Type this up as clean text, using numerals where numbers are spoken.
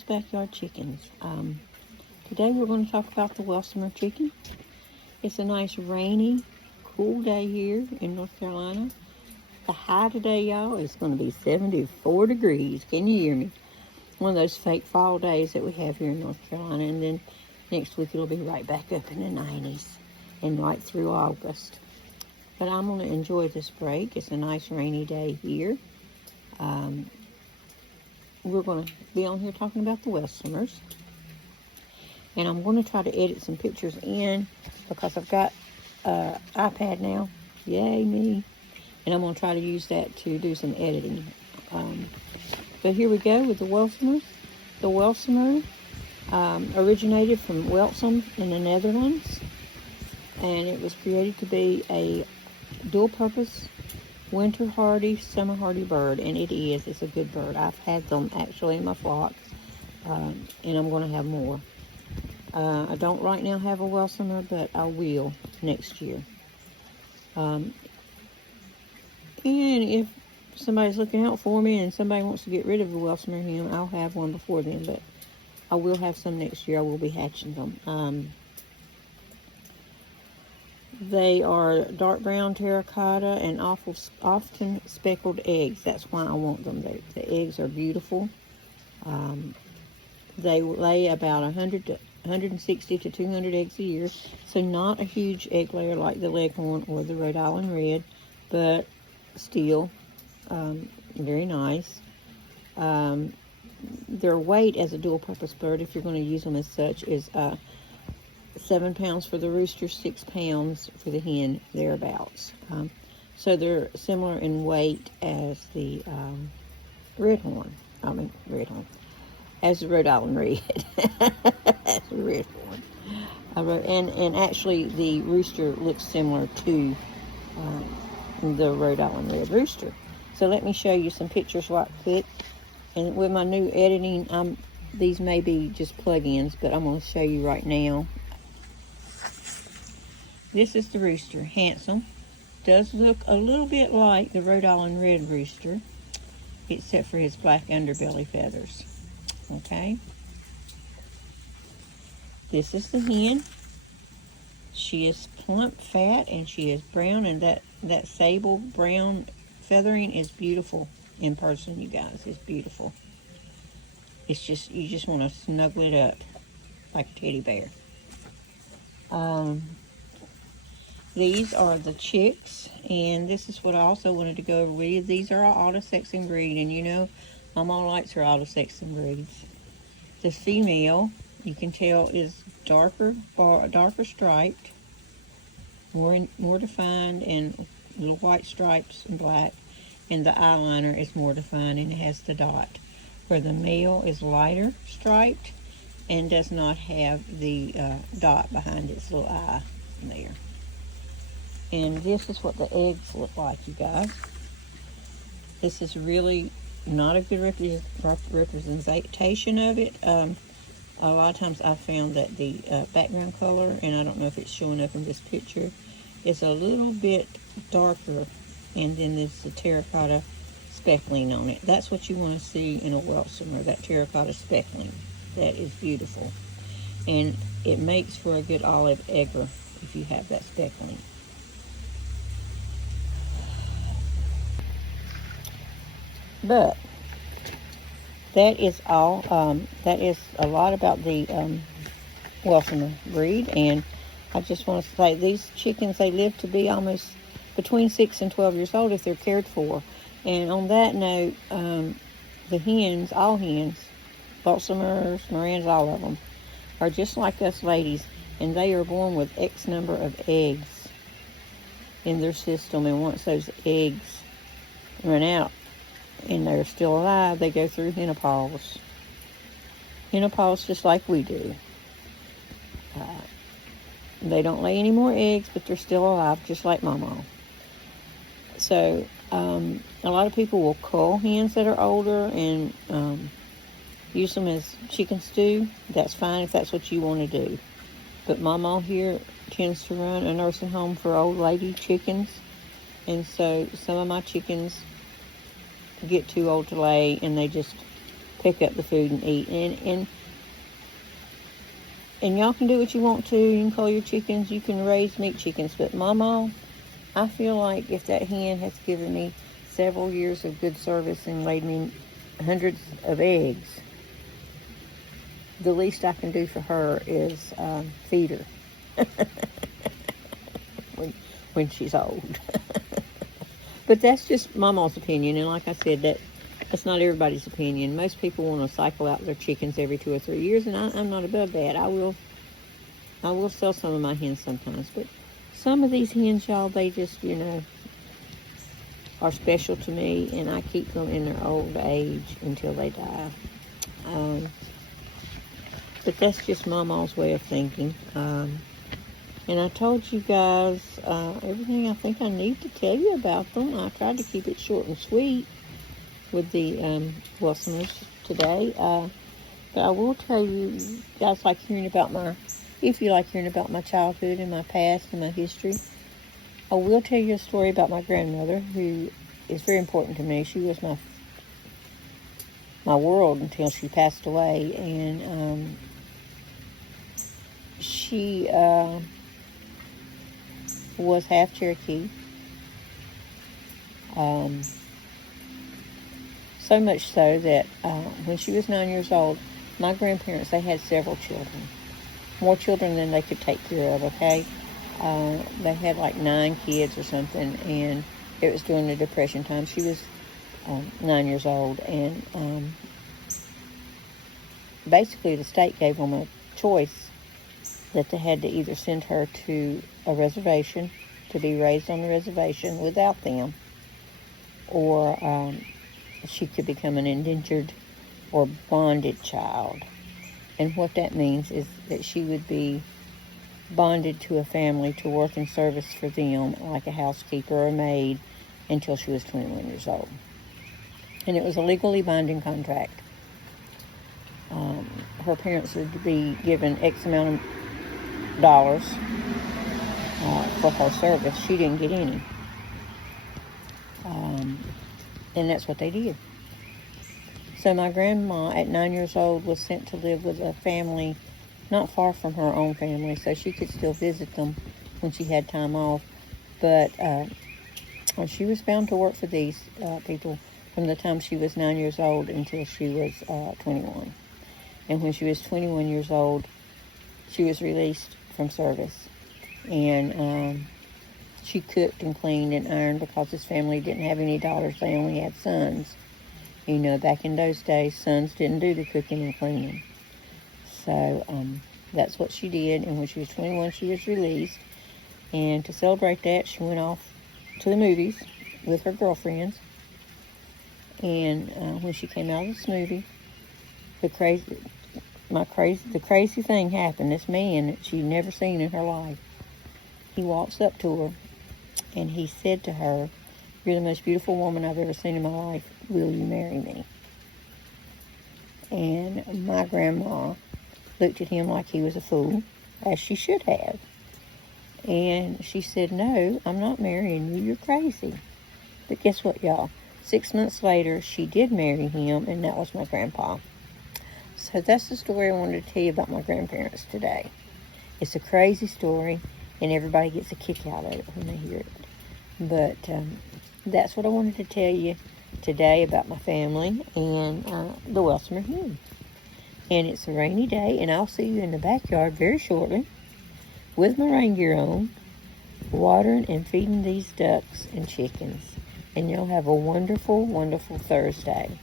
Mama's Backyard Chickens. Today we're going to talk about the Welssumer chicken. It's a nice rainy, cool day here in North Carolina. The high today, y'all, is going to be 74 degrees. Can you hear me? One of those fake fall days that we have here in North Carolina. And then next week it'll be right back up in the 90s and right through August. But I'm going to enjoy this break. It's a nice rainy day here. We're going to be on here talking about the Welsumers. And I'm going to try to edit some pictures in because I've got iPad now. Yay me. And I'm going to try to use that to do some editing. But here we go with the Welsumers. The Welsumer originated from Welsum in the Netherlands. And it was created to be a dual-purpose, winter-hardy, summer-hardy bird. And it is. It's a good bird. I've had them actually in my flock. And I'm going to have more. I don't right now have a Welssumer, but I will next year. And if somebody's looking out for me and somebody wants to get rid of the Welssumer hen, I'll have one before then, but I will have some next year. I will be hatching them. They are dark brown terracotta and often speckled eggs. That's why I want them. The eggs are beautiful. They lay about 160 to 200 eggs a year, so not a huge egg layer like the Leghorn or the Rhode Island Red, but still very nice. Their weight as a dual-purpose bird, if you're going to use them as such, is 7 pounds for the rooster, 6 pounds for the hen, thereabouts. So they're similar in weight as the Redhorn. As the Rhode Island Red. As the Redhorn. And actually, the rooster looks similar to the Rhode Island Red rooster. So let me show you some pictures right quick. And with my new editing, these may be just plug-ins, but I'm going to show you right now. This is the rooster, handsome. Does look a little bit like the Rhode Island Red rooster, except for his black underbelly feathers. Okay. This is the hen. She is plump, fat, and she is brown, and that sable brown feathering is beautiful in person, you guys. It's beautiful. It's just, you just want to snuggle it up like a teddy bear. These are the chicks, and this is what I also wanted to go over with you. These are all auto-sex and breed, and you know, Mama likes her auto-sex and breeds. The female, you can tell, is darker striped, more defined, and little white stripes and black, and the eyeliner is more defined and it has the dot. Where the male is lighter striped and does not have the dot behind its little eye there. And this is what the eggs look like, you guys. This is really not a good representation of it. A lot of times I've found that the background color, and I don't know if it's showing up in this picture, is a little bit darker, and then there's the terracotta speckling on it. That's what you want to see in a Welssumer, that terracotta speckling. That is beautiful. And it makes for a good olive egger if you have that speckling. But that is all. That is a lot about the Welssumer breed. And I just want to say these chickens, they live to be almost between 6 and 12 years old if they're cared for. And on that note, the hens, all hens, Welsumers, Marans, all of them, are just like us ladies. And they are born with X number of eggs in their system. And once those eggs run out, and they're still alive, they go through menopause. Menopause just like we do. They don't lay any more eggs, but they're still alive, just like Mama. So, a lot of people will cull hens that are older and use them as chicken stew. That's fine if that's what you want to do. But Mama here tends to run a nursing home for old lady chickens. And so some of my chickens get too old to lay, and they just pick up the food and eat. And y'all can do what you want to. You can call your chickens. You can raise meat chickens. But Mama, I feel like if that hen has given me several years of good service and laid me hundreds of eggs, the least I can do for her is feed her when she's old. But that's just Mama's opinion. And like I said, that's not everybody's opinion. Most people want to cycle out their chickens every 2 or 3 years, and I'm not above that. I will sell some of my hens sometimes, but some of these hens, y'all, they just, are special to me, and I keep them in their old age until they die. But that's just Mama's way of thinking. And I told you guys everything I think I need to tell you about them. I tried to keep it short and sweet with the Wilsoners today. But I will tell you guys like hearing about if you like hearing about my childhood and my past and my history, I will tell you a story about my grandmother, who is very important to me. She was my world until she passed away, and she was half Cherokee. So much so that when she was 9 years old, my grandparents, they had several children. More children than they could take care of, okay? They had like 9 kids or something, and it was during the Depression time. She was 9 years old, and basically the state gave them a choice that they had to either send her to a reservation to be raised on the reservation without them, or she could become an indentured or bonded child. And what that means is that she would be bonded to a family to work in service for them, like a housekeeper or a maid, until she was 21 years old. And it was a legally binding contract. Her parents would be given X amount of dollars for her service. She didn't get any. And that's what they did. So my grandma, at 9 years old, was sent to live with a family not far from her own family, so she could still visit them when she had time off. But she was bound to work for these people from the time she was 9 years old until she was 21. And when she was 21 years old, she was released from service. And she cooked and cleaned and ironed because this family didn't have any daughters. They only had sons. Back in those days, sons didn't do the cooking and cleaning. So that's what she did. And when she was 21, she was released. And to celebrate that, she went off to the movies with her girlfriends. And when she came out of this movie, the crazy thing happened. This man that she'd never seen in her life, he walks up to her and he said to her, "You're the most beautiful woman I've ever seen in my life. Will you marry me?" And my grandma looked at him like he was a fool, as she should have. And she said, "No, I'm not marrying you. You're crazy." But guess what, y'all? 6 months later, she did marry him, and that was my grandpa. So that's the story I wanted to tell you about my grandparents today. It's a crazy story, and everybody gets a kick out of it when they hear it. But that's what I wanted to tell you today about my family and the Welsmer hen. And it's a rainy day, and I'll see you in the backyard very shortly with my rain gear on, watering and feeding these ducks and chickens. And you'll have a wonderful, wonderful Thursday.